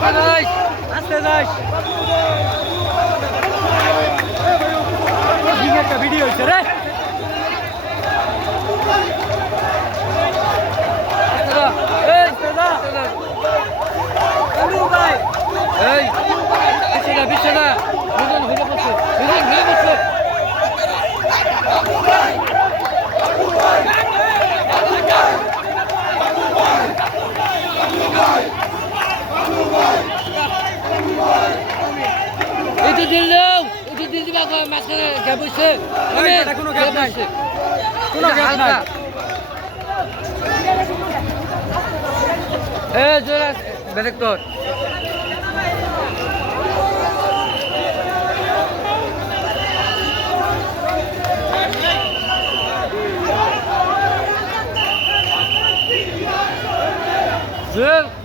আস্তে যাস একটা ভিডিও হয়েছে রে এই বিছানা দুজন হয়ে পড়ছে দুজন হয়ে পড়ছে এই তো দিল এই তো দিল দিবা মাঝখানে গ্যাপ হইছে কোনো গ্যাপ নাই কোনো গ্যাপ নাই এ জোরে ব্রেক তোর Good.